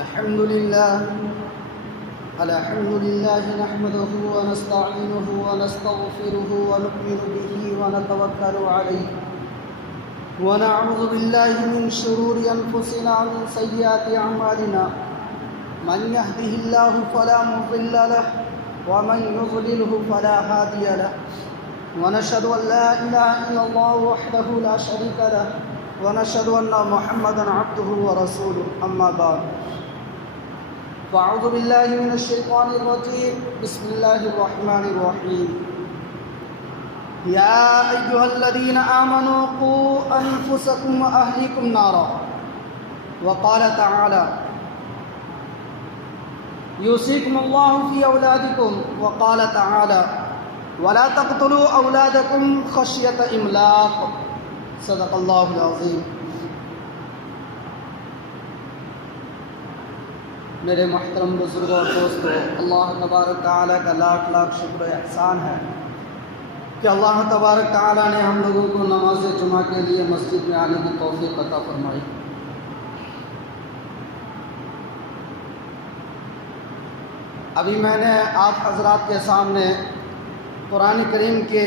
الحمد لله نحمده ونستعينه ونستغفره ونؤمن به ونتوكل عليه ونعوذ بالله من شرور أنفسنا ومن سيئات أعمالنا من يهده الله فلا مضل له ومن يضلله فلا هادي له ونشهد أن لا إله إلا الله وحده لا شريك له ونشهد أن محمدا عبده ورسوله أما بعد فأعوذ بالله من الشيطان الرجيم بسم الله الرحمن الرحيم يا أيها الذين آمنوا قوا أنفسكم وأهليكم نارا وقال تعالى يوصيكم الله في أولادكم وقال تعالى ولا تقتلوا أولادكم خشية إملاق صدق اللہ العظیم۔ میرے محترم بزرگوں اور دوستوں، اللہ تبارک تعالیٰ کا لاکھ لاکھ شکر و احسان ہے کہ اللہ تبارک تعالیٰ نے ہم لوگوں کو نماز جمعہ کے لیے مسجد میں آنے کی توفیق عطا فرمائی۔ ابھی میں نے آپ حضرات کے سامنے قرآن کریم کے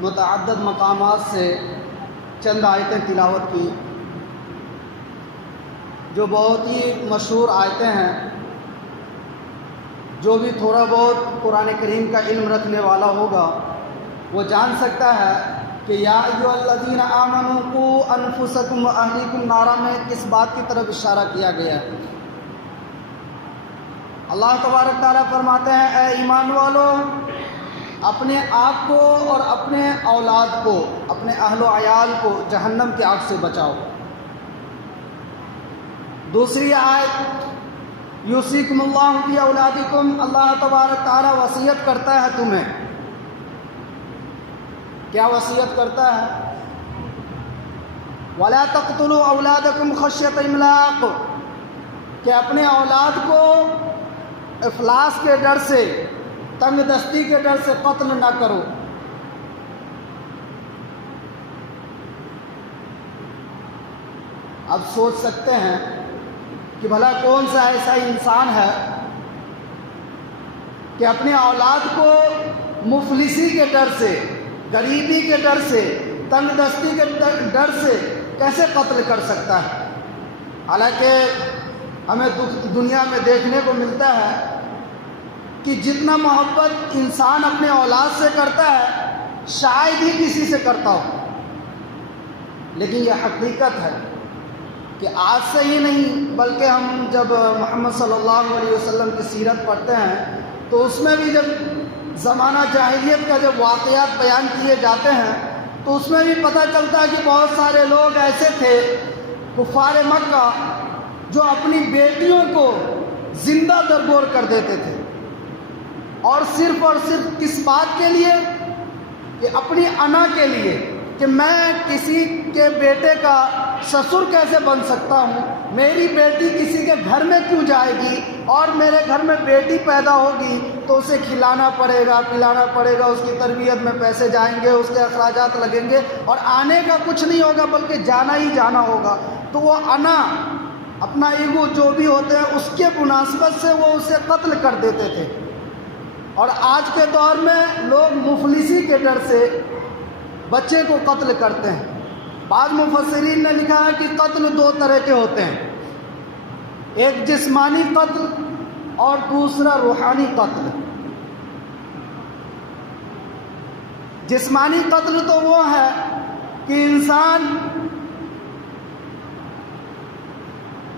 متعدد مقامات سے چند آیتیں تلاوت کی، جو بہت ہی مشہور آیتیں ہیں۔ جو بھی تھوڑا بہت قرآن کریم کا علم رکھنے والا ہوگا وہ جان سکتا ہے کہ یا ایھا الذین آمنوا قوا انفسکم واہلیکم نارا میں کس بات کی طرف اشارہ کیا گیا ہے۔ اللہ تبارک تعالیٰ فرماتے ہیں اے ایمان والو، اپنے آپ کو اور اپنے اولاد کو، اپنے اہل و عیال کو جہنم کی آگ سے بچاؤ۔ دوسری آیت یوصیکم اللہ فی اولادکم، اللہ تبارک تعالیٰ وصیت کرتا ہے تمہیں۔ کیا وصیت کرتا ہے؟ ولا تقتلوا اولادکم خشیۃ املاق، کہ اپنے اولاد کو افلاس کے ڈر سے، تنگ دستی کے ڈر سے قتل نہ کرو۔ اب سوچ سکتے ہیں کہ بھلا کون سا ایسا انسان ہے کہ اپنے اولاد کو مفلسی کے ڈر سے، غریبی کے ڈر سے، تنگ دستی کے ڈر سے کیسے قتل کر سکتا ہے؟ حالانکہ ہمیں دنیا میں دیکھنے کو ملتا ہے کہ جتنا محبت انسان اپنے اولاد سے کرتا ہے شاید ہی کسی سے کرتا ہو۔ لیکن یہ حقیقت ہے کہ آج سے ہی نہیں بلکہ ہم جب محمد صلی اللہ علیہ وسلم کی سیرت پڑھتے ہیں تو اس میں بھی جب زمانہ جاہلیت کا جب واقعات بیان کیے جاتے ہیں تو اس میں بھی پتہ چلتا ہے کہ بہت سارے لوگ ایسے تھے کفار مکہ جو اپنی بیٹیوں کو زندہ درگور کر دیتے تھے، اور صرف کس بات کے لیے؟ کہ اپنی انا کے لیے، کہ میں کسی کے بیٹے کا سسر کیسے بن سکتا ہوں، میری بیٹی کسی کے گھر میں کیوں جائے گی، اور میرے گھر میں بیٹی پیدا ہوگی تو اسے کھلانا پڑے گا، پلانا پڑے گا، اس کی تربیت میں پیسے جائیں گے، اس کے اخراجات لگیں گے، اور آنے کا کچھ نہیں ہوگا بلکہ جانا ہی جانا ہوگا۔ تو وہ انا، اپنا ایگو جو بھی ہوتے ہیں اس کے مناسبت سے وہ اسے قتل کر دیتے تھے۔ اور آج کے دور میں لوگ مفلسی کے ڈر سے بچے کو قتل کرتے ہیں۔ بعض مفسرین نے لکھا ہے کہ قتل دو طرح کے ہوتے ہیں، ایک جسمانی قتل اور دوسرا روحانی قتل۔ جسمانی قتل تو وہ ہے کہ انسان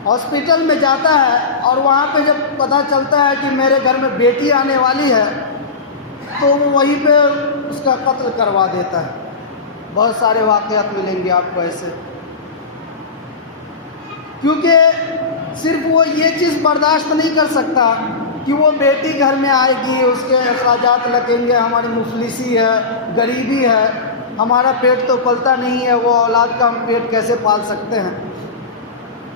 ہاسپٹل میں جاتا ہے اور وہاں پہ جب پتہ چلتا ہے کہ میرے گھر میں بیٹی آنے والی ہے تو وہ وہیں پہ اس کا قتل کروا دیتا ہے۔ بہت سارے واقعات ملیں گے آپ کو ایسے، کیونکہ صرف وہ یہ چیز برداشت نہیں کر سکتا کہ وہ بیٹی گھر میں آئے گی، اس کے اخراجات لگیں گے، ہماری مفلسی ہے، غریبی ہے، ہمارا پیٹ تو پلتا نہیں ہے، وہ اولاد کا ہم پیٹ کیسے پال سکتے ہیں؟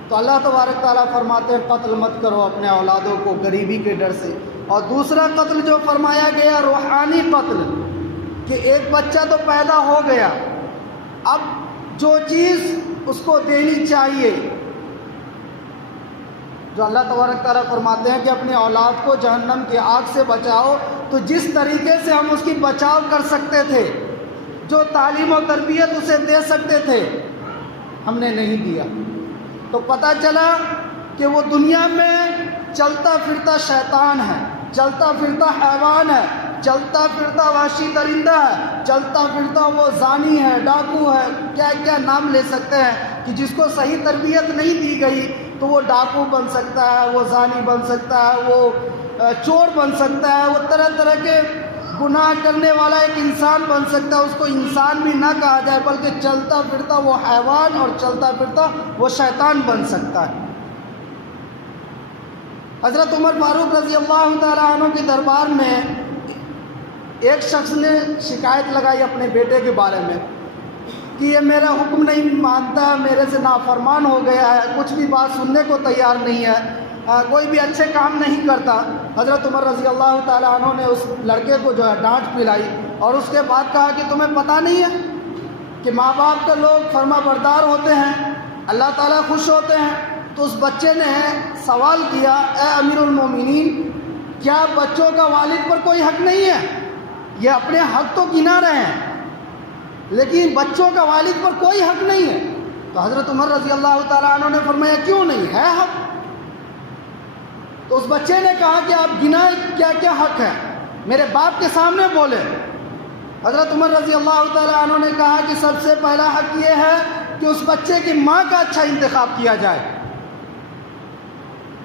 تو اللہ تبارک تعالیٰ فرماتے ہیں قتل مت کرو اپنے اولادوں کو غریبی کے ڈر سے۔ اور دوسرا قتل جو فرمایا گیا روحانی قتل، کہ ایک بچہ تو پیدا ہو گیا، اب جو چیز اس کو دینی چاہیے جو اللہ تبارک تعالیٰ فرماتے ہیں کہ اپنی اولاد کو جہنم کی آگ سے بچاؤ، تو جس طریقے سے ہم اس کی بچاؤ کر سکتے تھے، جو تعلیم و تربیت اسے دے سکتے تھے، ہم نے نہیں دیا. تو پتہ چلا کہ وہ دنیا میں چلتا پھرتا شیطان ہے، چلتا پھرتا حیوان ہے، چلتا پھرتا وحشی درندہ ہے، چلتا پھرتا وہ زانی ہے، ڈاکو ہے، کیا کیا نام لے سکتے ہیں کہ جس کو صحیح تربیت نہیں دی گئی تو وہ ڈاکو بن سکتا ہے، وہ زانی بن سکتا ہے، وہ چور بن سکتا ہے، وہ طرح طرح کے گناہ کرنے والا ایک انسان بن سکتا ہے. اس کو انسان بھی نہ کہا جائے بلکہ چلتا پھرتا وہ حیوان اور چلتا پھرتا وہ شیطان بن سکتا ہے. حضرت عمر فاروق رضی اللہ تعالیٰ عنہ کے دربار میں ایک شخص نے شکایت لگائی اپنے بیٹے کے بارے میں کہ یہ میرا حکم نہیں مانتا، میرے سے نافرمان ہو گیا ہے، کچھ بھی بات سننے کو تیار نہیں ہے، کوئی بھی اچھے کام نہیں کرتا. حضرت عمر رضی اللہ تعالیٰ عنہ نے اس لڑکے کو جو ہے ڈانٹ پلائی اور اس کے بعد کہا کہ تمہیں پتہ نہیں ہے کہ ماں باپ کے لوگ فرما بردار ہوتے ہیں، اللہ تعالیٰ خوش ہوتے ہیں. تو اس بچے نے سوال کیا، اے امیر المومنین، کیا بچوں کا والد پر کوئی حق نہیں ہے؟ یہ اپنے حق تو گنا رہے ہیں لیکن بچوں کا والد پر کوئی حق نہیں ہے. تو حضرت عمر رضی اللہ تعالیٰ عنہ نے فرمایا کیوں نہیں ہے حق؟ تو اس بچے نے کہا کہ آپ گنائیں کیا کیا حق ہے، میرے باپ کے سامنے بولے. حضرت عمر رضی اللہ تعالیٰ عنہ نے کہا کہ سب سے پہلا حق یہ ہے کہ اس بچے کی ماں کا اچھا انتخاب کیا جائے.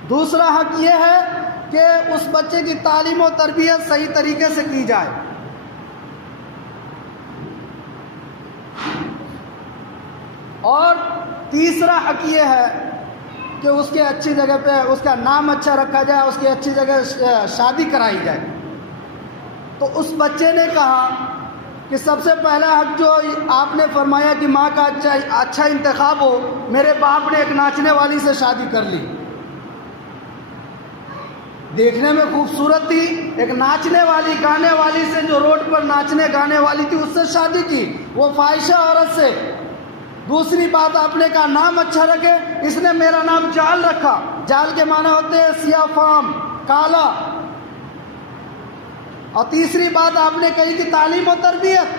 دوسرا حق یہ ہے کہ اس بچے کی تعلیم و تربیت صحیح طریقے سے کی جائے. اور تیسرا حق یہ ہے کہ اس کے اچھی جگہ پہ اس کا نام اچھا رکھا جائے، اس کی اچھی جگہ شادی کرائی جائے. تو اس بچے نے کہا کہ سب سے پہلا حق جو آپ نے فرمایا کہ ماں کا اچھا انتخاب ہو، میرے باپ نے ایک ناچنے والی سے شادی کر لی، دیکھنے میں خوبصورت تھی، ایک ناچنے والی گانے والی سے جو روڈ پر ناچنے گانے والی تھی اس سے شادی کی، وہ فاحشہ عورت سے. دوسری بات آپ نے کہا نام اچھا رکھے، اس نے میرا نام جال رکھا. جال کے معنی ہوتے ہیں سیاہ فام، کالا. اور تیسری بات آپ نے کہی کہ تعلیم و تربیت،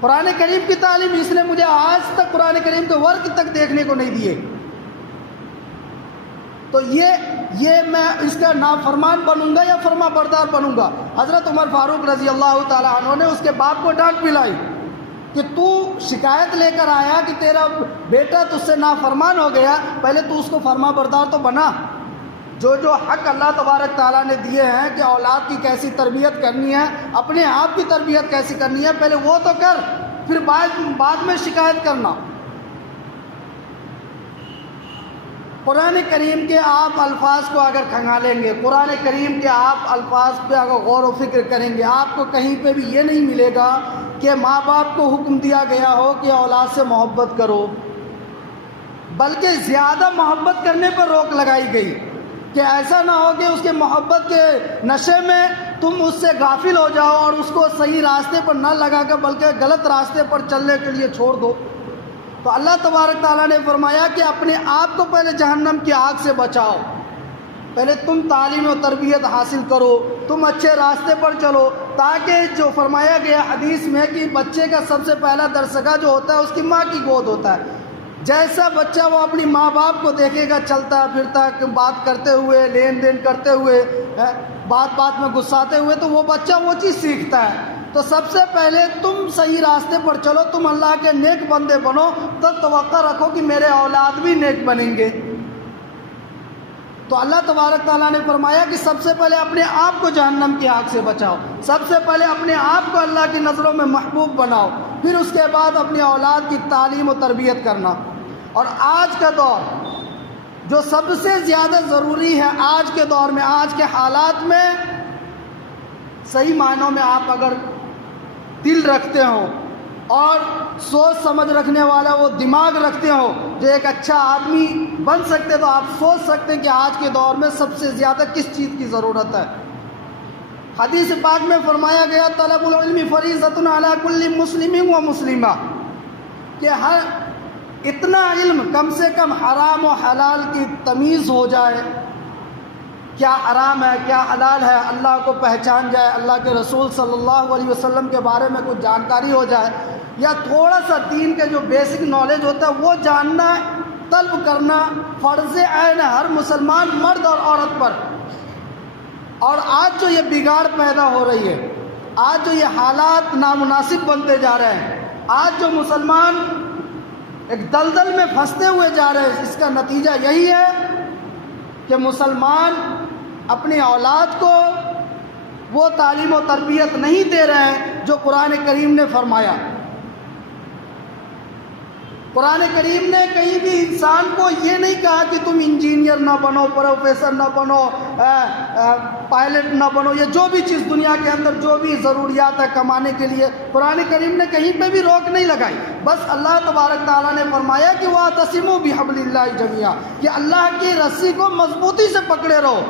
قرآن کریم کی تعلیم. اس نے مجھے آج تک قرآن کریم کے ورق تک دیکھنے کو نہیں دیے. تو یہ میں اس کا نافرمان بنوں گا یا فرما بردار بنوں گا؟ حضرت عمر فاروق رضی اللہ تعالیٰ عنہ نے اس کے باپ کو ڈانٹ پلائی کہ تو شکایت لے کر آیا کہ تیرا بیٹا تجھ سے نافرمان ہو گیا، پہلے تو اس کو فرما بردار تو بنا. جو حق اللہ تبارک تعالیٰ نے دیے ہیں کہ اولاد کی کیسی تربیت کرنی ہے، اپنے آپ کی تربیت کیسی کرنی ہے، پہلے وہ تو کر، پھر بعد میں شکایت کرنا. قرآن کریم کے آپ الفاظ کو اگر کھنگالیں گے، قرآن کریم کے آپ الفاظ پہ اگر غور و فکر کریں گے، آپ کو کہیں پہ بھی یہ نہیں ملے گا کہ ماں باپ کو حکم دیا گیا ہو کہ اولاد سے محبت کرو، بلکہ زیادہ محبت کرنے پر روک لگائی گئی کہ ایسا نہ ہو کہ اس کے محبت کے نشے میں تم اس سے غافل ہو جاؤ اور اس کو صحیح راستے پر نہ لگا کر بلکہ غلط راستے پر چلنے کے لیے چھوڑ دو. تو اللہ تبارک تعالیٰ نے فرمایا کہ اپنے آپ کو پہلے جہنم کی آگ سے بچاؤ، پہلے تم تعلیم و تربیت حاصل کرو، تم اچھے راستے پر چلو، تاکہ جو فرمایا گیا حدیث میں کہ بچے کا سب سے پہلا درسگاہ جو ہوتا ہے اس کی ماں کی گود ہوتا ہے. جیسا بچہ وہ اپنی ماں باپ کو دیکھے گا چلتا پھرتا بات کرتے ہوئے، لین دین کرتے ہوئے، بات میں غصاتے ہوئے، تو وہ بچہ وہ چیز سیکھتا ہے. تو سب سے پہلے تم صحیح راستے پر چلو، تم اللہ کے نیک بندے بنو، تب توقع رکھو کہ میرے اولاد بھی نیک بنیں گے. تو اللہ تبارک تعالیٰ نے فرمایا کہ سب سے پہلے اپنے آپ کو جہنم کی آگ سے بچاؤ، سب سے پہلے اپنے آپ کو اللہ کی نظروں میں محبوب بناؤ، پھر اس کے بعد اپنی اولاد کی تعلیم و تربیت کرنا. اور آج کا دور جو سب سے زیادہ ضروری ہے، آج کے دور میں، آج کے حالات میں، صحیح معنوں میں آپ اگر دل رکھتے ہو اور سوچ سمجھ رکھنے والا وہ دماغ رکھتے ہو جو ایک اچھا آدمی بن سکتے، تو آپ سوچ سکتے ہیں کہ آج کے دور میں سب سے زیادہ کس چیز کی ضرورت ہے. حدیث پاک میں فرمایا گیا طلب العلم فریضۃ علی کل مسلم و مسلمہ، کہ ہر اتنا علم، کم سے کم حرام و حلال کی تمیز ہو جائے، کیا حرام ہے کیا حلال ہے اللہ کو پہچان جائے، اللہ کے رسول صلی اللہ علیہ وسلم کے بارے میں کچھ جانکاری ہو جائے، یا تھوڑا سا دین کے جو بیسک نالج ہوتا ہے وہ جاننا طلب کرنا فرض عین ہے ہر مسلمان مرد اور عورت پر۔ اور آج جو یہ بگاڑ پیدا ہو رہی ہے، آج جو یہ حالات نامناسب بنتے جا رہے ہیں، آج جو مسلمان ایک دلدل میں پھنستے ہوئے جا رہے ہیں، اس کا نتیجہ یہی ہے کہ مسلمان اپنی اولاد کو وہ تعلیم و تربیت نہیں دے رہے ہیں جو قرآن کریم نے فرمایا۔ قرآن کریم نے کہیں بھی انسان کو یہ نہیں کہا کہ تم انجینئر نہ بنو، پروفیسر نہ بنو، پائلٹ نہ بنو، یہ جو بھی چیز دنیا کے اندر جو بھی ضروریات ہے کمانے کے لیے، قرآن کریم نے کہیں پہ بھی روک نہیں لگائی۔ بس اللہ تبارک تعالیٰ نے فرمایا کہ وَاعْتَصِمُوا بِحَبْلِ اللَّهِ جَمِيعًا، کہ اللہ کی رسی کو مضبوطی سے پکڑے رہو۔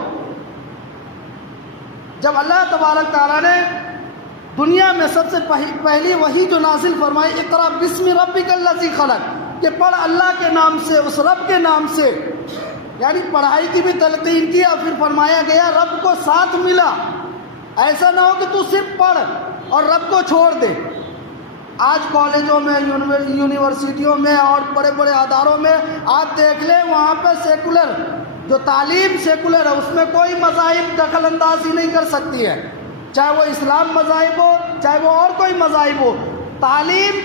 جب اللہ تبارک تعالیٰ نے دنیا میں سب سے پہلی وحی جو نازل فرمائی، اقرأ بسم ربک الذی خلق، کہ پڑھ اللہ کے نام سے، اس رب کے نام سے، یعنی پڑھائی کی بھی تلقین کی، اور پھر فرمایا گیا رب کو ساتھ ملا۔ ایسا نہ ہو کہ تو صرف پڑھ اور رب کو چھوڑ دے۔ آج کالجوں میں، یونیورسٹیوں میں اور بڑے بڑے اداروں میں آپ دیکھ لیں، وہاں پہ سیکولر جو تعلیم سیکولر ہے، اس میں کوئی مذاہب دخل اندازی نہیں کر سکتی ہے، چاہے وہ اسلام مذاہب ہو، چاہے وہ اور کوئی مذاہب ہو، تعلیم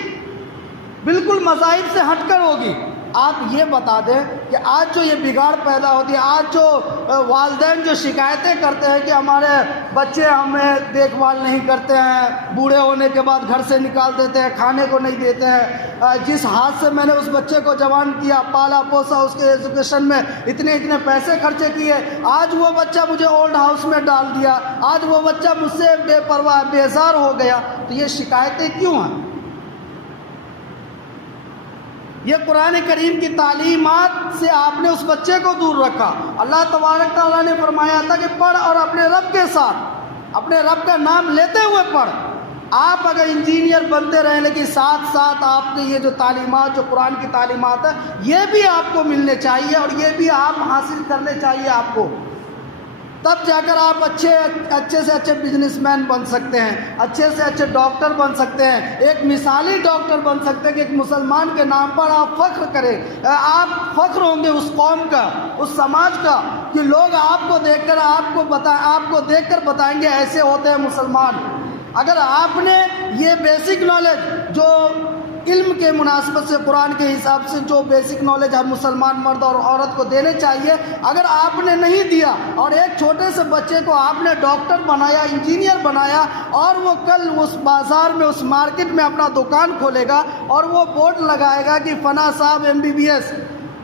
بالکل مذاہب سے ہٹ کر ہوگی۔ آپ یہ بتا دیں کہ آج جو یہ بگاڑ پیدا ہوتی ہے، آج جو والدین جو شکایتیں کرتے ہیں کہ ہمارے بچے ہمیں دیکھ بھال نہیں کرتے ہیں، بوڑھے ہونے کے بعد گھر سے نکال دیتے ہیں، کھانے کو نہیں دیتے ہیں، جس ہاتھ سے میں نے اس بچے کو جوان کیا، پالا پوسا، اس کے ایجوکیشن میں اتنے پیسے خرچے کیے، آج وہ بچہ مجھے اولڈ ہاؤس میں ڈال دیا، آج وہ بچہ مجھ سے بے پرواہ بیزار ہو گیا۔ تو یہ شکایتیں کیوں ہیں؟ یہ قرآن کریم کی تعلیمات سے آپ نے اس بچے کو دور رکھا۔ اللہ تبارک تعالیٰ نے فرمایا تھا کہ پڑھ اور اپنے رب کے ساتھ، اپنے رب کا نام لیتے ہوئے پڑھ۔ آپ اگر انجینئر بنتے رہیں، لیکن ساتھ ساتھ آپ نے یہ جو تعلیمات، جو قرآن کی تعلیمات ہے، یہ بھی آپ کو ملنے چاہیے اور یہ بھی آپ حاصل کرنے چاہیے آپ کو، تب جا کر آپ اچھے سے اچھے بزنس مین بن سکتے ہیں، اچھے سے اچھے ڈاکٹر بن سکتے ہیں، ایک مثالی ڈاکٹر بن سکتے ہیں کہ ایک مسلمان کے نام پر آپ فخر کریں، آپ فخر ہوں گے اس قوم کا، اس سماج کا، کہ لوگ آپ کو دیکھ کر بتائیں گے ایسے ہوتے ہیں مسلمان۔ اگر آپ نے یہ بیسک نالج جو علم کے مناسبت سے، قرآن کے حساب سے جو بیسک نالج ہر مسلمان مرد اور عورت کو دینے چاہیے، اگر آپ نے نہیں دیا اور ایک چھوٹے سے بچے کو آپ نے ڈاکٹر بنایا، انجینئر بنایا، اور وہ کل اس بازار میں، اس مارکیٹ میں اپنا دکان کھولے گا اور وہ بورڈ لگائے گا کہ فلاں صاحب MBBS،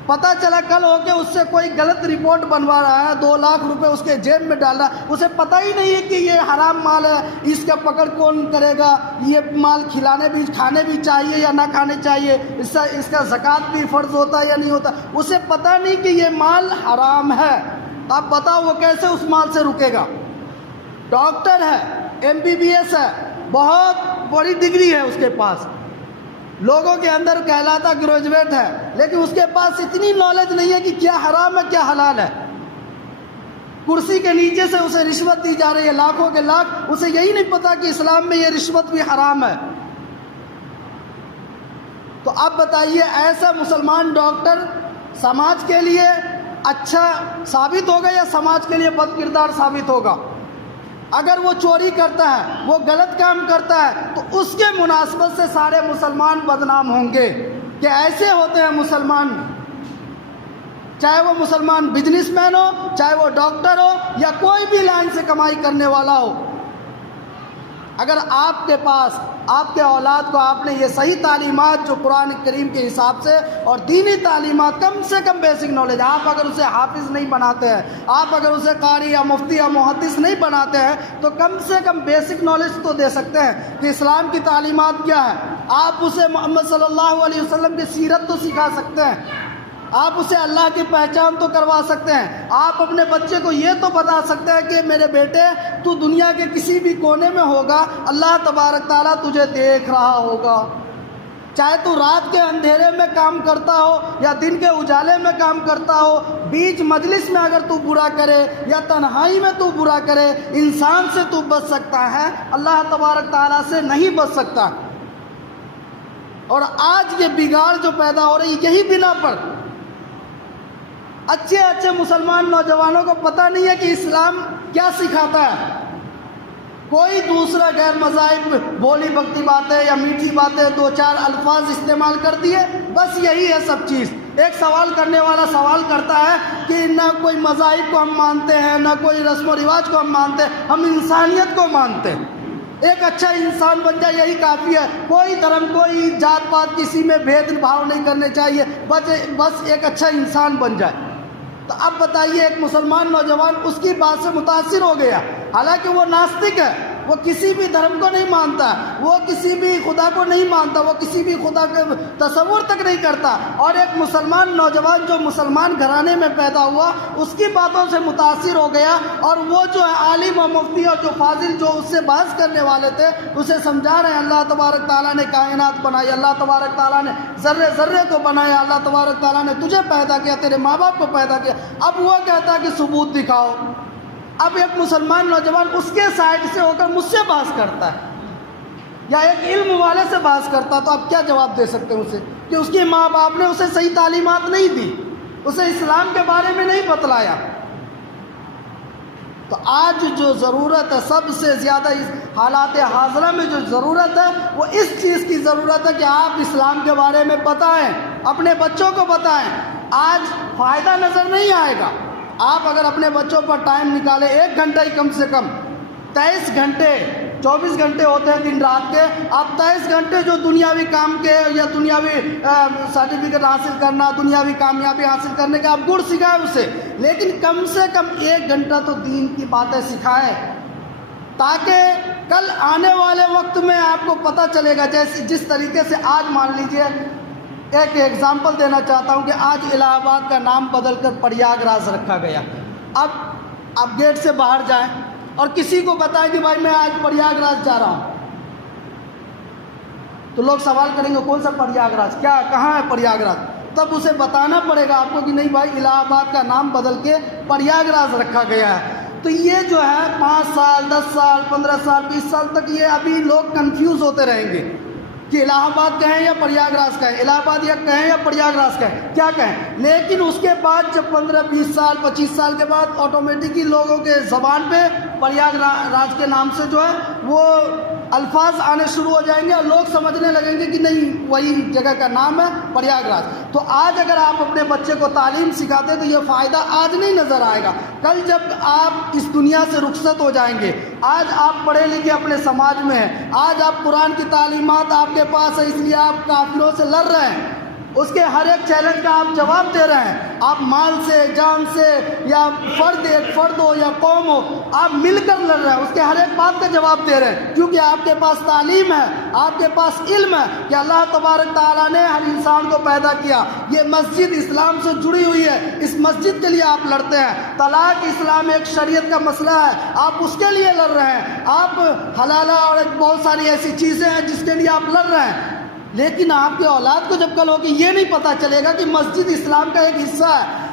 پتہ چلا کل ہو کے اس سے کوئی غلط رپورٹ بنوا رہا ہے، 2 لاکھ روپے اس کے جیب میں ڈال رہا ہے، اسے پتہ ہی نہیں ہے کہ یہ حرام مال ہے، اس کا پکڑ کون کرے گا، یہ مال کھانے بھی چاہیے یا نہ کھانے چاہیے، اس کا زکوٰۃ بھی فرض ہوتا ہے یا نہیں ہوتا، اسے پتہ نہیں کہ یہ مال حرام ہے۔ آپ بتاؤ وہ کیسے اس مال سے رکے گا؟ ڈاکٹر ہے، MBBS ہے، بہت بڑی ڈگری ہے اس کے پاس، لوگوں کے اندر کہلاتا گریجویٹ ہے، لیکن اس کے پاس اتنی نالج نہیں ہے کہ کیا حرام ہے کیا حلال ہے۔ کرسی کے نیچے سے اسے رشوت دی جا رہی ہے، لاکھوں کے لاکھ، اسے یہی نہیں پتا کہ اسلام میں یہ رشوت بھی حرام ہے۔ تو اب بتائیے ایسا مسلمان ڈاکٹر سماج کے لیے اچھا ثابت ہوگا یا سماج کے لیے بد کردار ثابت ہوگا؟ اگر وہ چوری کرتا ہے، وہ غلط کام کرتا ہے، تو اس کے مناسبت سے سارے مسلمان بدنام ہوں گے کہ ایسے ہوتے ہیں مسلمان، چاہے وہ مسلمان بزنس مین ہو، چاہے وہ ڈاکٹر ہو یا کوئی بھی لائن سے کمائی کرنے والا ہو۔ اگر آپ کے پاس، آپ کے اولاد کو آپ نے یہ صحیح تعلیمات جو قرآن کریم کے حساب سے اور دینی تعلیمات، کم سے کم بیسک نالج، آپ اگر اسے حافظ نہیں بناتے ہیں، آپ اگر اسے قاری یا مفتی یا محدث نہیں بناتے ہیں، تو کم سے کم بیسک نالج تو دے سکتے ہیں کہ اسلام کی تعلیمات کیا ہے۔ آپ اسے محمد صلی اللہ علیہ وسلم کی سیرت تو سکھا سکتے ہیں، آپ اسے اللہ کی پہچان تو کروا سکتے ہیں، آپ اپنے بچے کو یہ تو بتا سکتے ہیں کہ میرے بیٹے تو دنیا کے کسی بھی کونے میں ہوگا، اللہ تبارک تعالیٰ تجھے دیکھ رہا ہوگا، چاہے تو رات کے اندھیرے میں کام کرتا ہو یا دن کے اجالے میں کام کرتا ہو، بیچ مجلس میں اگر تو برا کرے یا تنہائی میں تو برا کرے، انسان سے تو بچ سکتا ہے، اللہ تبارک تعالیٰ سے نہیں بچ سکتا۔ اور آج یہ بگاڑ جو پیدا ہو رہی یہی بنا پر اچھے مسلمان نوجوانوں کو پتہ نہیں ہے کہ اسلام کیا سکھاتا ہے۔ کوئی دوسرا غیر مذاہب بولی بکتی باتیں یا میٹھی باتیں، دو چار الفاظ استعمال کر دیے، بس یہی ہے سب چیز۔ ایک سوال کرنے والا سوال کرتا ہے کہ نہ کوئی مذاہب کو ہم مانتے ہیں، نہ کوئی رسم و رواج کو ہم مانتے ہیں، ہم انسانیت کو مانتے ہیں۔ ایک اچھا انسان بن جائے یہی کافی ہے۔ کوئی دھرم، کوئی جات پات، کسی میں بھید بھاؤ نہیں کرنے چاہیے، بس ایک اچھا انسان بن جائے۔ تو اب بتائیے ایک مسلمان نوجوان اس کی بات سے متاثر ہو گیا، حالانکہ وہ ناستک ہے، وہ کسی بھی دھرم کو نہیں مانتا، وہ کسی بھی خدا کو نہیں مانتا، وہ کسی بھی خدا کا تصور تک نہیں کرتا، اور ایک مسلمان نوجوان جو مسلمان گھرانے میں پیدا ہوا اس کی باتوں سے متاثر ہو گیا، اور وہ جو ہے عالم و مفتی اور جو فاضل جو اس سے بحث کرنے والے تھے اسے سمجھا رہے ہیں اللہ تبارک تعالیٰ نے کائنات بنائی، اللہ تبارک تعالیٰ نے ذرے ذرے کو بنایا، اللہ تبارک تعالیٰ نے تجھے پیدا کیا، تیرے ماں باپ کو پیدا کیا۔ اب وہ کہتا ہے کہ ثبوت دکھاؤ۔ اب ایک مسلمان نوجوان اس کے سائڈ سے ہو کر مجھ سے بحث کرتا ہے یا ایک علم والے سے بحث کرتا ہے، تو آپ کیا جواب دے سکتے ہیں اسے کہ اس کے ماں باپ نے اسے صحیح تعلیمات نہیں دی، اسے اسلام کے بارے میں نہیں بتلایا۔ تو آج جو ضرورت ہے سب سے زیادہ اس حالات حاضرہ میں جو ضرورت ہے وہ اس چیز کی ضرورت ہے کہ آپ اسلام کے بارے میں بتائیں، اپنے بچوں کو بتائیں۔ آج فائدہ نظر نہیں آئے گا، آپ اگر اپنے بچوں پر ٹائم نکالیں، 1 گھنٹہ ہی کم سے کم، 23 گھنٹے 24 گھنٹے ہوتے ہیں دن رات کے، آپ 23 گھنٹے جو دنیاوی کام کے یا دنیاوی سرٹیفکیٹ حاصل کرنا، دنیاوی کامیابی حاصل کرنے کے آپ گڑ سکھائیں اسے، لیکن کم سے کم 1 گھنٹہ تو دین کی باتیں سکھائیں، تاکہ کل آنے والے وقت میں آپ کو پتہ چلے گا۔ جس طریقے سے آج مان لیجئے، ایک ایگزامپل دینا چاہتا ہوں کہ آج الہ آباد کا نام بدل کر پریاگ راج رکھا گیا۔ اب گیٹ سے باہر جائیں اور کسی کو بتائیں کہ بھائی میں آج پریاگ راج جا رہا ہوں، تو لوگ سوال کریں گے کون سا پریاگ راج، کیا کہاں ہے پریاگ راج؟ تب اسے بتانا پڑے گا آپ کو کہ نہیں بھائی الہ آباد کا نام بدل کے پریاگ راج رکھا گیا ہے۔ تو یہ جو ہے 5 سال 10 سال 15 سال 20 سال تک یہ ابھی لوگ کنفیوز ہوتے رہیں گے کہ الہ آباد کہیں یا پریاگ راج کہیں، الہ آباد یا کہیں یا پریاگ راج کہیں، کیا کہیں۔ لیکن اس کے بعد جب 15 20 سال 25 سال کے بعد آٹومیٹکلی لوگوں کے زبان پہ پریاگ راج کے نام سے جو ہے وہ الفاظ آنے شروع ہو جائیں گے اور لوگ سمجھنے لگیں گے کہ نہیں وہی جگہ کا نام ہے پریاگ راج۔ تو آج اگر آپ اپنے بچے کو تعلیم سکھاتے تو یہ فائدہ آج نہیں نظر آئے گا، کل جب آپ اس دنیا سے رخصت ہو جائیں گے۔ آج آپ پڑھے لکھے اپنے سماج میں ہیں، آج آپ قرآن کی تعلیمات آپ کے پاس ہے، اس لیے آپ کافروں سے لڑ رہے ہیں، اس کے ہر ایک چیلنج کا آپ جواب دے رہے ہیں، آپ مال سے جان سے یا ایک فرد ہو یا قوم ہو، آپ مل کر لڑ رہے ہیں، اس کے ہر ایک بات کا جواب دے رہے ہیں، کیونکہ آپ کے پاس تعلیم ہے، آپ کے پاس علم ہے کہ اللہ تبارک تعالیٰ نے ہر انسان کو پیدا کیا۔ یہ مسجد اسلام سے جڑی ہوئی ہے، اس مسجد کے لیے آپ لڑتے ہیں۔ طلاق اسلام ایک شریعت کا مسئلہ ہے، آپ اس کے لیے لڑ رہے ہیں۔ آپ حلالہ اور بہت ساری ایسی چیزیں ہیں جس کے لیے آپ لڑ رہے ہیں، لیکن آپ کے اولاد کو جب کل ہوگی یہ نہیں پتہ چلے گا کہ مسجد اسلام کا ایک حصہ ہے،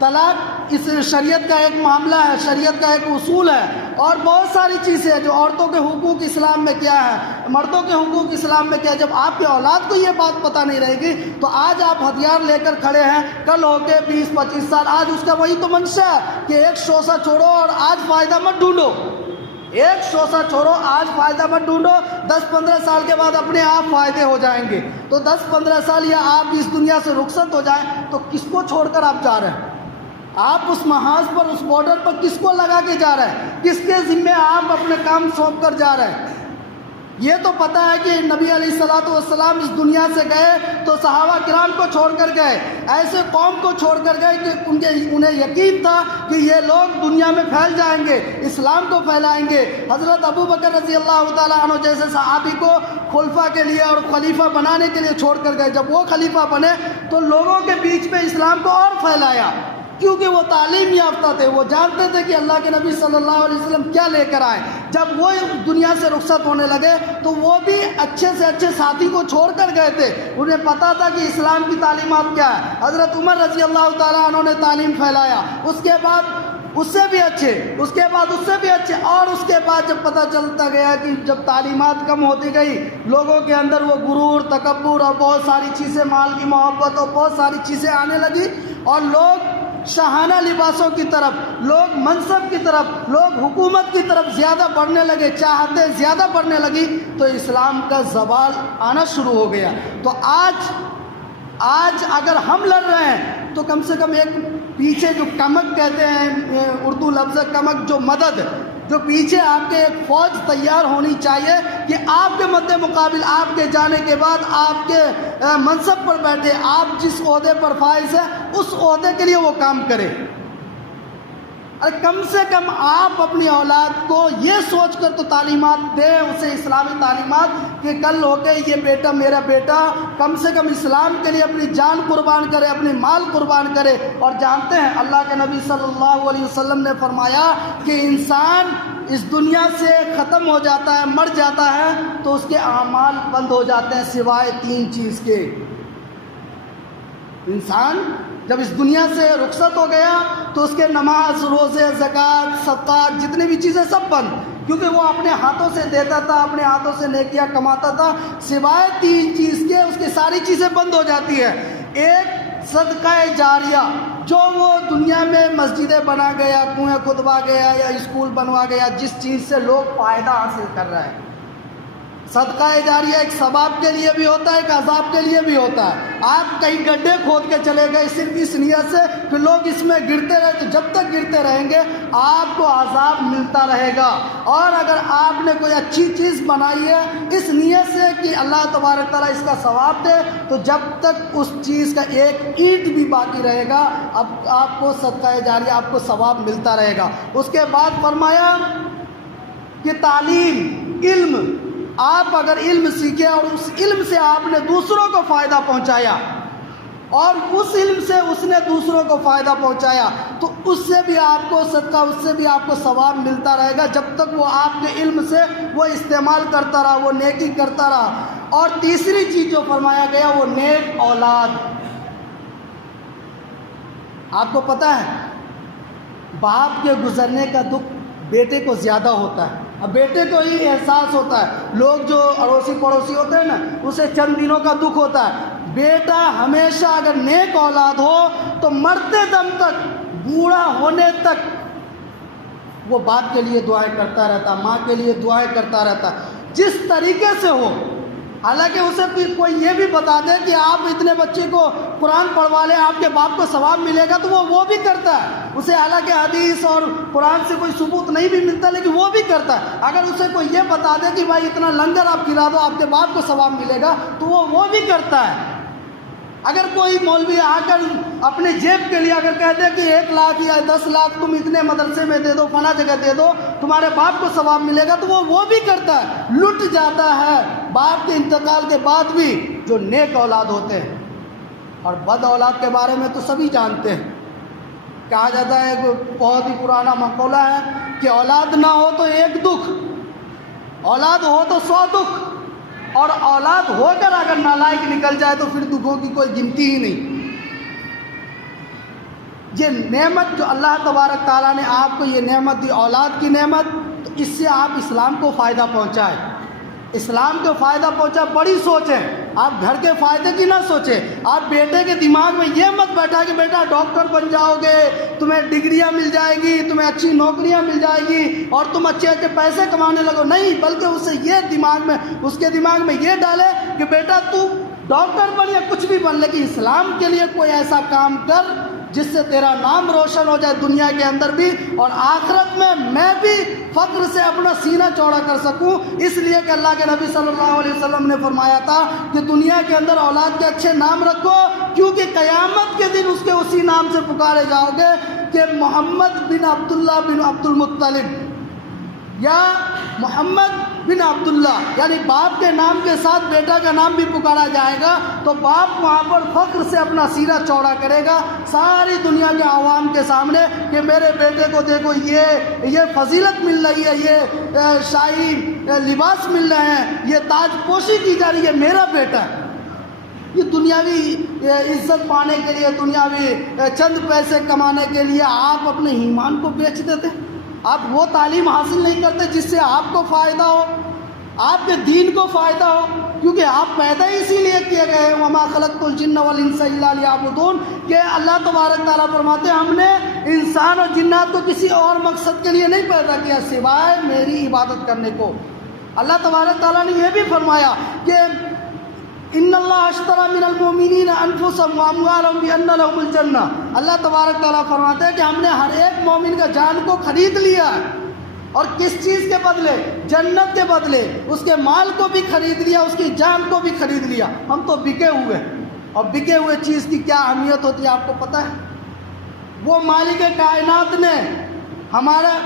طلاق اس شریعت کا ایک معاملہ ہے، شریعت کا ایک اصول ہے، اور بہت ساری چیزیں ہیں جو عورتوں کے حقوق اسلام میں کیا ہے، مردوں کے حقوق اسلام میں کیا ہے۔ جب آپ کے اولاد کو یہ بات پتہ نہیں رہے گی تو آج آپ ہتھیار لے کر کھڑے ہیں، کل ہو کے 20-25 سال آج اس کا وہی تو منشا ہے کہ ایک شوشہ چھوڑو اور آج فائدہ مت ڈھونڈو، ایک شوشہ چھوڑو آج فائدہ مت ڈھونڈو، 10-15 سال کے بعد اپنے آپ فائدے ہو جائیں گے۔ تو 10-15 سال یا آپ اس دنیا سے رخصت ہو جائیں تو کس کو چھوڑ کر آپ جا رہے ہیں؟ آپ اس محاذ پر اس بارڈر پر کس کو لگا کے جا رہے ہیں؟ کس کے ذمے آپ اپنے کام سونپ کر جا رہے ہیں؟ یہ تو پتہ ہے کہ نبی علیہ الصلوۃ والسلام اس دنیا سے گئے تو صحابہ کرام کو چھوڑ کر گئے، ایسے قوم کو چھوڑ کر گئے کہ انہیں یقین تھا کہ یہ لوگ دنیا میں پھیل جائیں گے، اسلام کو پھیلائیں گے۔ حضرت ابو بکر رضی اللہ تعالیٰ عنہ جیسے صحابی کو خلفاء کے لیے اور خلیفہ بنانے کے لیے چھوڑ کر گئے، جب وہ خلیفہ بنے تو لوگوں کے بیچ میں اسلام کو اور پھیلایا۔ کیونکہ وہ تعلیم یافتہ تھے، وہ جانتے تھے کہ اللہ کے نبی صلی اللہ علیہ وسلم کیا لے کر آئے۔ جب وہ دنیا سے رخصت ہونے لگے تو وہ بھی اچھے سے اچھے ساتھی کو چھوڑ کر گئے تھے، انہیں پتہ تھا کہ اسلام کی تعلیمات کیا ہے۔ حضرت عمر رضی اللہ تعالیٰ عنہ نے تعلیم پھیلایا، اس کے بعد اس سے بھی اچھے، اس کے بعد اس سے بھی اچھے، اور اس کے بعد جب پتہ چلتا گیا کہ جب تعلیمات کم ہوتی گئی، لوگوں کے اندر وہ غرور، تکبر اور بہت ساری چیزیں، مال کی محبت اور بہت ساری چیزیں آنے لگی، اور لوگ شاہانہ لباسوں کی طرف، لوگ منصب کی طرف، لوگ حکومت کی طرف زیادہ بڑھنے لگے، چاہتے زیادہ بڑھنے لگی، تو اسلام کا زوال آنا شروع ہو گیا۔ تو آج اگر ہم لڑ رہے ہیں تو کم سے کم ایک پیچھے جو کمک کہتے ہیں، اردو لفظ کمک، جو مدد، جو پیچھے آپ کے ایک فوج تیار ہونی چاہیے کہ آپ کے مد مقابل، آپ کے جانے کے بعد، آپ کے منصب پر بیٹھے، آپ جس عہدے پر فائز ہیں اس عہدے کے لیے وہ کام کرے۔ کم سے کم آپ اپنی اولاد کو یہ سوچ کر تو تعلیمات دیں، اسے اسلامی تعلیمات، کہ کل ہو کے یہ بیٹا، میرا بیٹا کم سے کم اسلام کے لیے اپنی جان قربان کرے، اپنی مال قربان کرے۔ اور جانتے ہیں اللہ کے نبی صلی اللہ علیہ وسلم نے فرمایا کہ انسان اس دنیا سے ختم ہو جاتا ہے، مر جاتا ہے تو اس کے اعمال بند ہو جاتے ہیں سوائے 3 چیز کے۔ انسان جب اس دنیا سے رخصت ہو گیا تو اس کے نماز، روزے، زکوٰۃ، صدقات، جتنی بھی چیزیں سب بند، کیونکہ وہ اپنے ہاتھوں سے دیتا تھا، اپنے ہاتھوں سے نیکیاں کماتا تھا، سوائے 3 چیز کے اس کی ساری چیزیں بند ہو جاتی ہیں۔ ایک صدقہ جاریہ، جو وہ دنیا میں مسجدیں بنا گیا، کنویں کھدوا گیا یا اسکول بنوا گیا، جس چیز سے لوگ فائدہ حاصل کر رہے ہیں۔ صدقہ جاریہ ایک ثواب کے لیے بھی ہوتا ہے، ایک عذاب کے لیے بھی ہوتا ہے۔ آپ کہیں گڈھے کھود کے چلے گئے صرف اس نیت سے کہ لوگ اس میں گرتے رہے، تو جب تک گرتے رہیں گے آپ کو عذاب ملتا رہے گا۔ اور اگر آپ نے کوئی اچھی چیز بنائی ہے اس نیت سے کہ اللہ تبارک تعالیٰ اس کا ثواب دے، تو جب تک اس چیز کا ایک اینٹ بھی باقی رہے گا، اب آپ کو صدقہ جاریہ، آپ کو ثواب ملتا رہے گا۔ اس کے بعد فرمایا کہ تعلیم، علم، آپ اگر علم سیکھے اور اس علم سے آپ نے دوسروں کو فائدہ پہنچایا، اور اس علم سے اس نے دوسروں کو فائدہ پہنچایا، تو اس سے بھی آپ کو صدقہ، اس سے بھی آپ کو ثواب ملتا رہے گا، جب تک وہ آپ کے علم سے وہ استعمال کرتا رہا، وہ نیکی کرتا رہا۔ اور تیسری چیز جو فرمایا گیا وہ نیک اولاد۔ آپ کو پتہ ہے باپ کے گزرنے کا دکھ بیٹے کو زیادہ ہوتا ہے، اب بیٹے کو ہی احساس ہوتا ہے، لوگ جو اڑوسی پڑوسی ہوتے ہیں نا اسے چند دنوں کا دکھ ہوتا ہے۔ بیٹا ہمیشہ اگر نیک اولاد ہو تو مرتے دم تک، بوڑھا ہونے تک وہ باپ کے لیے دعائیں کرتا رہتا، ماں کے لیے دعائیں کرتا رہتا، جس طریقے سے ہو۔ حالانکہ اسے کوئی یہ بھی بتا دے کہ آپ اتنے بچے کو قرآن پڑھوا لیں، آپ کے باپ کو ثواب ملے گا، تو وہ بھی کرتا ہے۔ اسے حالانکہ حدیث اور قرآن سے کوئی ثبوت نہیں بھی ملتا، لیکن وہ بھی کرتا ہے۔ اگر اسے کوئی یہ بتا دے کہ بھائی اتنا لنگر آپ کھلا دو، آپ کے باپ کو ثواب ملے گا، تو وہ بھی کرتا ہے۔ اگر کوئی مولوی آ کر اپنے جیب کے لیے اگر کہتے ہیں کہ 1 لاکھ یا 10 لاکھ تم اتنے مدرسے میں دے دو، فلاں جگہ دے دو، تمہارے باپ کو ثواب ملے گا، تو وہ بھی کرتا ہے، لٹ جاتا ہے باپ کے انتقال کے بعد بھی، جو نیک اولاد ہوتے ہیں۔ اور بد اولاد کے بارے میں تو سبھی جانتے ہیں، کہا جاتا ہے کہ بہت ہی پرانا مقولہ ہے کہ اولاد نہ ہو تو 1 دکھ، اولاد ہو تو 100 دکھ، اور اولاد ہو کر اگر نالائق نکل جائے تو پھر دکھوں کی کوئی گنتی ہی نہیں۔ یہ نعمت جو اللہ تبارک تعالیٰ نے آپ کو یہ نعمت دی، اولاد کی نعمت، تو اس سے آپ اسلام کو فائدہ پہنچائے، اسلام کو فائدہ پہنچا، بڑی سوچیں۔ آپ گھر کے فائدے کی نہ سوچیں، آپ بیٹے کے دماغ میں یہ مت بیٹھا کہ بیٹا ڈاکٹر بن جاؤ گے، تمہیں ڈگریاں مل جائے گی، تمہیں اچھی نوکریاں مل جائے گی اور تم اچھے اچھے پیسے کمانے لگو، نہیں، بلکہ اسے یہ اس کے دماغ میں یہ ڈالے کہ بیٹا تو ڈاکٹر بن یا کچھ بھی بن، لیکن اسلام کے لیے کوئی ایسا کام کر جس سے تیرا نام روشن ہو جائے دنیا کے اندر بھی، اور آخرت میں بھی فخر سے اپنا سینہ چوڑا کر سکوں۔ اس لیے کہ اللہ کے نبی صلی اللہ علیہ وسلم نے فرمایا تھا کہ دنیا کے اندر اولاد کے اچھے نام رکھو، کیونکہ قیامت کے دن اس کے اسی نام سے پکارے جاؤ گے کہ محمد بن عبداللہ بن عبد المطلب، یا محمد بن عبداللہ، یعنی باپ کے نام کے ساتھ بیٹا کا نام بھی پکارا جائے گا تو باپ وہاں پر فخر سے اپنا سینہ چوڑا کرے گا ساری دنیا کے عوام کے سامنے کہ میرے بیٹے کو دیکھو یہ فضیلت مل رہی ہے، یہ شاہی لباس مل رہے ہیں، یہ تاج پوشی کی جا رہی ہے، میرا بیٹا ہے۔ یہ دنیاوی عزت پانے کے لیے، دنیاوی چند پیسے کمانے کے لیے آپ اپنے ایمان کو بیچ دیتے، آپ وہ تعلیم حاصل نہیں کرتے جس سے آپ کو فائدہ ہو، آپ کے دین کو فائدہ ہو، کیونکہ آپ پیدا ہی اسی لیے کیے گئے ہیں، وما خلقت الجن والانس الا لیعبدون، کہ اللہ تبارک تعالیٰ فرماتے ہیں ہم نے انسان اور جنات کو کسی اور مقصد کے لیے نہیں پیدا کیا سوائے میری عبادت کرنے کو۔ اللہ تبارک تعالیٰ نے یہ بھی فرمایا کہ ان اللہ اشتری من المؤمنین انفسهم واموالهم بان لهم الجنہ، اللہ تبارک تعالیٰ فرماتے ہیں کہ ہم نے ہر ایک مومن کا جان کو خرید لیا ہے، اور کس چیز کے بدلے؟ جنت کے بدلے، اس کے مال کو بھی خرید لیا، اس کی جان کو بھی خرید لیا۔ ہم تو بکے ہوئے، اور بکے ہوئے چیز کی کیا اہمیت ہوتی ہے آپ کو پتہ ہے؟ وہ مالک کائنات نے ہمارے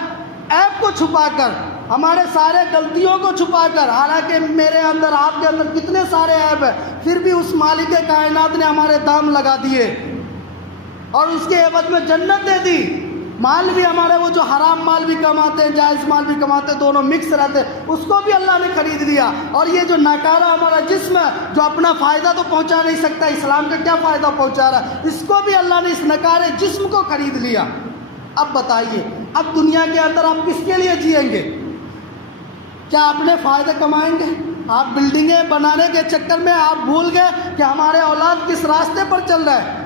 عیب کو چھپا کر، ہمارے سارے غلطیوں کو چھپا کر، حالانکہ میرے اندر آپ کے اندر کتنے سارے عیب ہیں، پھر بھی اس مالک کائنات نے ہمارے دام لگا دیے اور اس کے عوض میں جنت دے دی۔ مال بھی ہمارے وہ جو حرام مال بھی کماتے ہیں، جائز مال بھی کماتے ہیں، دونوں مکس رہتے ہیں، اس کو بھی اللہ نے خرید لیا۔ اور یہ جو ناکارہ ہمارا جسم ہے جو اپنا فائدہ تو پہنچا نہیں سکتا، اسلام کا کیا فائدہ پہنچا رہا ہے، اس کو بھی اللہ نے اس ناکارے جسم کو خرید لیا۔ اب بتائیے، اب دنیا کے اندر آپ کس کے لیے جئیں گے؟ کیا اپنے فائدے کمائیں گے؟ آپ بلڈنگیں بنانے کے چکر میں آپ بھول گئے کہ ہمارے اولاد کس راستے پر چل رہا ہے۔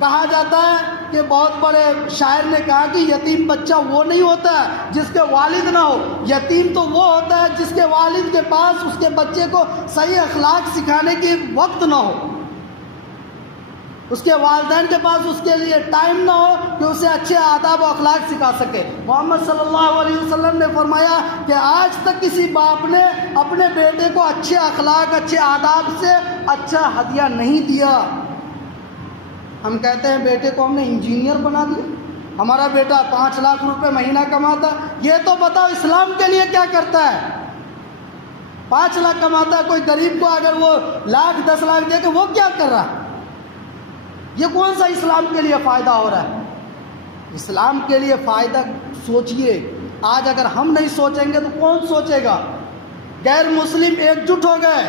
کہا جاتا ہے کہ بہت بڑے شاعر نے کہا کہ یتیم بچہ وہ نہیں ہوتا ہے جس کے والد نہ ہو، یتیم تو وہ ہوتا ہے جس کے والد کے پاس اس کے بچے کو صحیح اخلاق سکھانے کی وقت نہ ہو، اس کے والدین کے پاس اس کے لیے ٹائم نہ ہو کہ اسے اچھے آداب و اخلاق سکھا سکے۔ محمد صلی اللہ علیہ وسلم نے فرمایا کہ آج تک کسی باپ نے اپنے بیٹے کو اچھے اخلاق، اچھے آداب سے اچھا ہدیہ نہیں دیا۔ ہم کہتے ہیں بیٹے کو ہم نے انجینئر بنا دیا، ہمارا بیٹا 5 لاکھ روپے مہینہ کماتا، یہ تو بتاؤ اسلام کے لیے کیا کرتا ہے؟ 5 لاکھ کماتا ہے، کوئی غریب کو اگر وہ 1 لاکھ 10 لاکھ دے کے وہ کیا کر رہا ہے؟ یہ کون سا اسلام کے لیے فائدہ ہو رہا ہے؟ اسلام کے لیے فائدہ سوچئے، آج اگر ہم نہیں سوچیں گے تو کون سوچے گا؟ غیر مسلم ایک جٹ ہو گئے،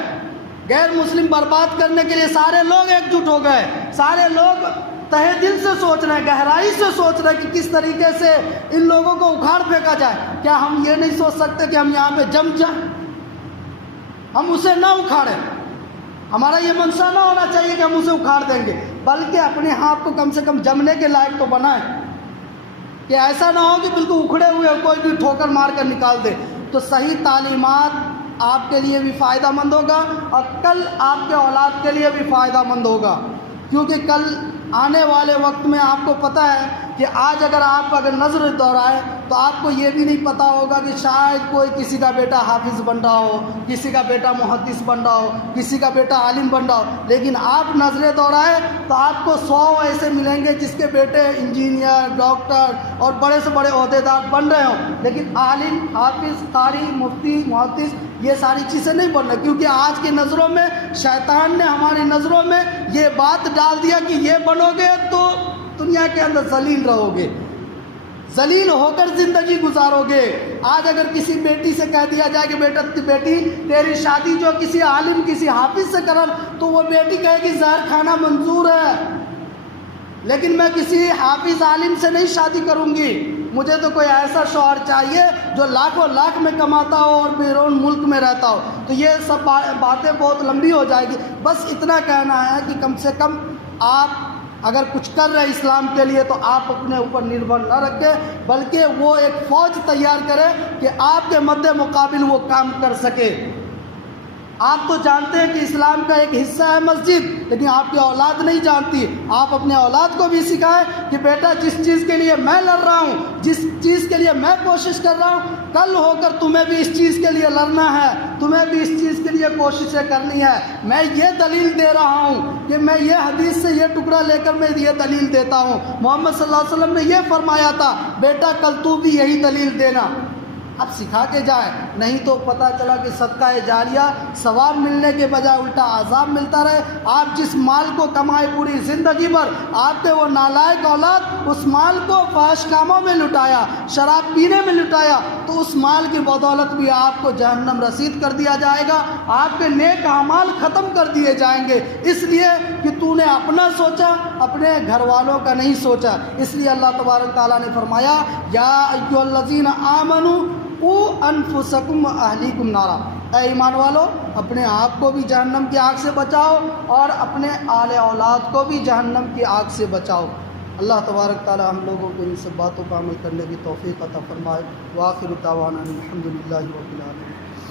غیر مسلم برباد کرنے کے لیے سارے لوگ ایک جٹ ہو گئے، سارے لوگ تہہ دل سے سوچ رہے ہیں، گہرائی سے سوچ رہے ہیں کہ کس طریقے سے ان لوگوں کو اکھاڑ پھینکا جائے۔ کیا ہم یہ نہیں سوچ سکتے کہ ہم یہاں پہ جم جائیں، ہم اسے نہ اکھاڑیں؟ ہمارا یہ منشا نہ ہونا چاہیے کہ ہم اسے اکھاڑ دیں گے، بلکہ اپنے ہاتھ کو کم سے کم جمنے کے لائق تو بنائیں کہ ایسا نہ ہو کہ بالکل اکھڑے ہوئے کوئی بھی ٹھوکر مار کر نکال دے۔ تو صحیح تعلیمات آپ کے لیے بھی فائدہ مند ہوگا اور کل آپ کے اولاد کے لیے بھی فائدہ مند ہوگا، کیونکہ کل آنے والے وقت میں آپ کو پتہ ہے کہ آج اگر نظر دوڑائے تو آپ کو یہ بھی نہیں پتہ ہوگا کہ شاید کوئی کسی کا بیٹا حافظ بن رہا ہو، کسی کا بیٹا محدث بن رہا ہو، کسی کا بیٹا عالم بن رہا ہو، لیکن آپ نظریں دوڑائیں تو آپ کو 100 ایسے ملیں گے جس کے بیٹے انجینئر، ڈاکٹر اور بڑے سے بڑے عہدیدار بن رہے ہوں، لیکن عالم، حافظ، قاری، مفتی، محدث یہ ساری چیزیں نہیں بن رہی، کیونکہ آج کی نظروں میں شیطان نے ہماری نظروں میں یہ بات ڈال دیا کہ یہ بنو گے تو دنیا کے اندر ذلیل رہو گے، ذلیل ہو کر زندگی گزارو گے۔ آج اگر کسی بیٹی سے کہہ دیا جائے کہ بیٹی تیری شادی جو کسی عالم، کسی حافظ سے کرم، تو وہ بیٹی کہے گی زہر کھانا منظور ہے، لیکن میں کسی حافظ عالم سے نہیں شادی کروں گی، مجھے تو کوئی ایسا شوہر چاہیے جو لاکھوں لاکھ میں کماتا ہو اور بیرون ملک میں رہتا ہو۔ تو یہ سب باتیں بہت لمبی ہو جائے گی، بس اتنا کہنا ہے کہ کم سے کم آپ اگر کچھ کر رہے اسلام کے لیے تو آپ اپنے اوپر نربھر نہ رکھیں، بلکہ وہ ایک فوج تیار کرے کہ آپ کے مد مقابل وہ کام کر سکے۔ آپ تو جانتے ہیں کہ اسلام کا ایک حصہ ہے مسجد، لیکن آپ کی اولاد نہیں جانتی۔ آپ اپنے اولاد کو بھی سکھائیں کہ بیٹا جس چیز کے لیے میں لڑ رہا ہوں، جس چیز کے لیے میں کوشش کر رہا ہوں، کل ہو کر تمہیں بھی اس چیز کے لیے لڑنا ہے، تمہیں بھی اس چیز کے لیے کوششیں کرنی ہے۔ میں یہ دلیل دے رہا ہوں کہ میں یہ حدیث سے یہ ٹکڑا لے کر میں یہ دلیل دیتا ہوں، محمد صلی اللہ علیہ وسلم نے یہ فرمایا تھا، بیٹا کل تو بھی یہی دلیل دینا۔ اب سکھا کے جائے نہیں تو پتہ چلا کہ صدقہ جاریہ ثواب ملنے کے بجائے الٹا عذاب ملتا رہے۔ آپ جس مال کو کمائے پوری زندگی بھر، آپ نے وہ نالائق اولاد اس مال کو فحش کاموں میں لٹایا، شراب پینے میں لٹایا، تو اس مال کی بدولت بھی آپ کو جہنم رسید کر دیا جائے گا، آپ کے نیک اعمال ختم کر دیے جائیں گے، اس لیے کہ تو نے اپنا سوچا، اپنے گھر والوں کا نہیں سوچا۔ اس لیے اللہ تبارک تعالیٰ نے فرمایا یا ایھا الذین آمنوا قوا انفسکم واہلیکم نارا، اے ایمان والو اپنے آپ کو بھی جہنم کی آگ سے بچاؤ اور اپنے آل اولاد کو بھی جہنم کی آگ سے بچاؤ۔ اللہ تبارک تعالیٰ ہم لوگوں کو ان سب باتوں پر عمل کرنے کی توفیق عطا فرمائے۔ وآخر دعوانا الحمدللہ رب العالمین۔